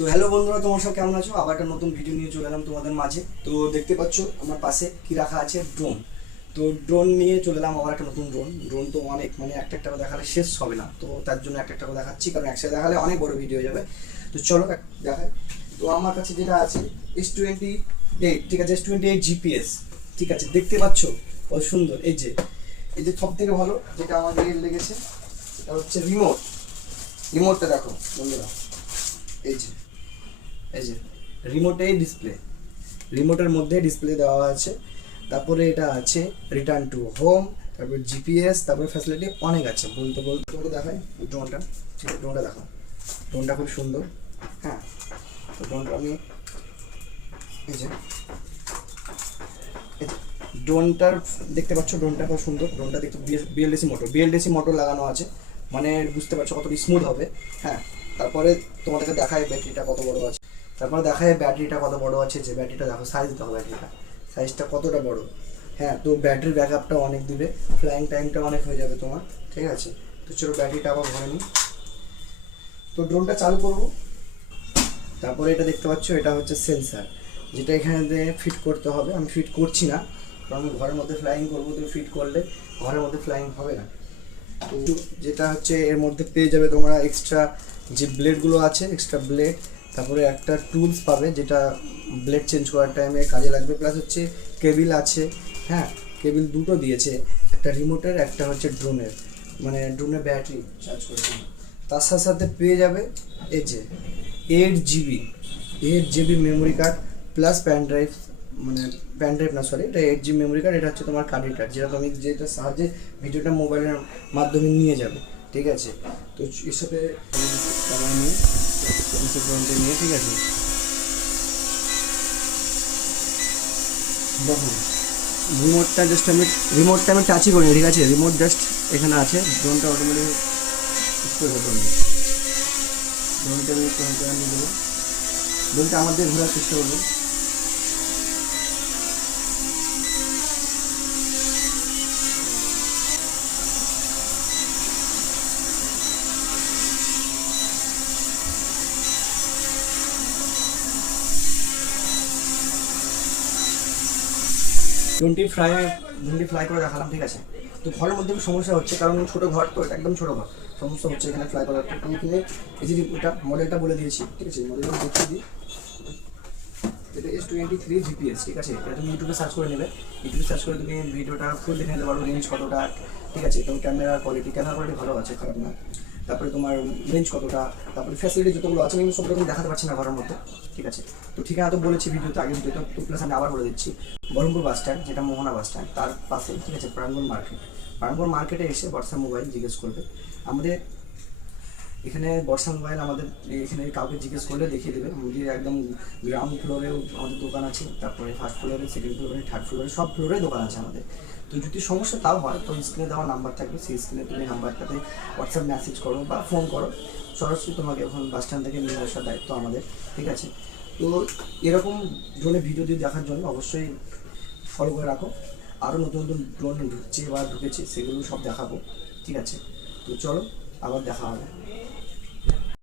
তো হ্যালো বন্ধুরা, তোমার সব কেমন আছো? আবার একটা নতুন ভিডিও নিয়ে চলে এলাম তোমাদের মাঝে। তো দেখতে পাচ্ছ আমার পাশে কি রাখা আছে, ড্রোন। তো ড্রোন নিয়ে চলে এলাম, আবার একটা নতুন ড্রোন। ড্রোন তো অনেক, মানে একটা একটা করে দেখালে শেষ হবে না, তো তার জন্য একটা একটা করে দেখাচ্ছি, কারণ একসাথে দেখালে অনেক বড় ভিডিও হয়ে যাবে। তো চলো দেখাই। তো আমার কাছে যেটা আছে S28, ঠিক আছে, S28 জিপিএস, ঠিক আছে। দেখতে পাচ্ছ কত সুন্দর। এই যে সব থেকে ভালো যেটা আমাদের লেগেছে সেটা হচ্ছে রিমোটটা দেখো বন্ধুরা। এই যে এই যে রিমোটের মধ্যে ডিসপ্লে দেওয়া আছে। তারপরে এটা আছে রিটার্ন টু হোম, তারপরে জিপিএস, তারপরে ফ্যাসিলিটি অনেক আছে। বলতে তোমাকে দেখাই ড্রোনটা। ঠিক আছে, ড্রোনটা দেখো। ড্রোনটা খুব সুন্দর। হ্যাঁ, তো ড্রোনটা আমি এই যে ড্রোনটার দেখতে পাচ্ছ, ড্রোনটা খুব সুন্দর। ড্রোনটা দেখতে বিএলডিসি মোটর লাগানো আছে, মানে বুঝতে পারছো কতটা স্মুথ হবে। হ্যাঁ, তারপরে তোমাদেরকে দেখায় ব্যাটারিটা কত বড় আছে। যে ব্যাটারিটা দেখো, সাইজটা কতটা বড়। হ্যাঁ, তো ব্যাটারি ব্যাকআপটা অনেক দিবে, ফ্লাইং টাইমটা অনেক হয়ে যাবে তোমার। ঠিক আছে, তো চলো ব্যাটারিটা আবার ভরে নিই। তো ড্রোনটা চালু করবো। তারপরে এটা দেখতে পাচ্ছ, এটা হচ্ছে সেন্সার, যেটা এখানে ফিট করতে হবে। আমি ফিট করছি না, কারণ আমি ঘরের মধ্যে ফ্লাইং করবো। তো ফিট করলে ঘরের মধ্যে ফ্লাইং হবে না। তো যেটা হচ্ছে এর মধ্যে পেয়ে যাবে তোমরা এক্সট্রা যে ব্লেডগুলো আছে, এক্সট্রা ব্লেড। তারপরে একটা টুলস পাবে, যেটা ব্লেড চেঞ্জ করার টাইমে কাজে লাগবে। প্লাস হচ্ছে কেবিল আছে। হ্যাঁ, কেবিল দুটো দিয়েছে, একটা রিমোটের, একটা হচ্ছে ড্রোনের, মানে ড্রোনের ব্যাটারি চার্জ করে। তার সাথে সাথে পেয়ে যাবে এই যে 8 GB memory card, plus pan drive, মানে প্যান ড্রাইভ না, সরি, এটা 8 জিবি মেমোরি কার্ড। এটা হচ্ছে তোমার কার্ড রিডার, যেটা তুমি যেটার সাহায্যে ভিডিওটা মোবাইলের মাধ্যমে নিয়ে যাবে। ঠিক আছে, তো এর সাথে নিয়ে ঠিক আছে, দেখো রিমোটটা আমি টাচই করিনি। ঠিক আছে, রিমোট জাস্ট এখানে আছে। ড্রোনটা অটোমেটিক ড্রোনটা আমি নিয়ে দেবো। ড্রোনটা আমাদের ঘোরার চেষ্টা করবো। 20 ফ্লাই করে দেখালাম। ঠিক আছে, তো ঘরের মধ্যে সমস্যা হচ্ছে, কারণ ছোটো ঘর, তো এটা একদম ছোটো ঘর, সমস্যা হচ্ছে এখানে ফ্লাই করার। তো এখানে এই যে এটা মডেলটা বলে দিয়েছি। ঠিক আছে, মডেলটা দেখিয়ে দিই। এটা S23 জিপিএস। ঠিক আছে, এটা তুমি ইউটিউবে সার্চ করে নেবে। ইউটিউবে সার্চ করে তুমি ভিডিওটা ফুল দেখে নিতে পারো, রেঞ্জ কতটা। ঠিক আছে, তো ক্যামেরা কোয়ালিটি ভালো আছে, খারাপ না। তারপরে তোমার রেঞ্জ কতটা, তারপরে ফ্যাসিলিটি যতগুলো আছে, আমি সব রকম দেখাতে পারছি না ঘরের মধ্যে। ঠিক আছে, তো ঠিকানা তো বলেছি ভিডিওতে, আগে ভিডিওতে, তো প্লাস আমি আবার বলে দিচ্ছি। বহরমপুর বাস স্ট্যান্ড, যেটা মোহনা বাস স্ট্যান্ড, তার পাশে। ঠিক আছে, প্রাঙ্গণ মার্কেটে এসে বর্ষা মোবাইল জিজ্ঞেস করবে। আমাদের এখানে বর্ষা মোবাইল আমাদের এখানে কাউকে জিজ্ঞেস করলে দেখিয়ে দেবে। আমাদের একদম গ্রাউন্ড ফ্লোরেও আমাদের দোকান আছে, তারপরে ফার্স্ট ফ্লোরে, সেকেন্ড ফ্লোরে, থার্ড ফ্লোরে, সব ফ্লোরে দোকান আছে আমাদের। তো যদি সমস্যা তাও হয়, তো স্ক্রিনে দেওয়া নাম্বার থাকবে, সেই স্ক্রিনে তুমি নাম্বারটাতে হোয়াটসঅ্যাপ মেসেজ করো বা ফোন করো, সরাসরি তোমাকে এখন বাস স্ট্যান্ড থেকে নিয়ে আসার দায়িত্ব আমাদের। ঠিক আছে, তো এরকম ড্রোনের ভিডিও দিয়ে দেখার জন্য অবশ্যই ফলো করে রাখো। আরও নতুন নতুন ড্রোন ঢুকছে বা ঢুকেছে, সেগুলো সব দেখাবো। ঠিক আছে, তো চলো আবার দেখা হবে।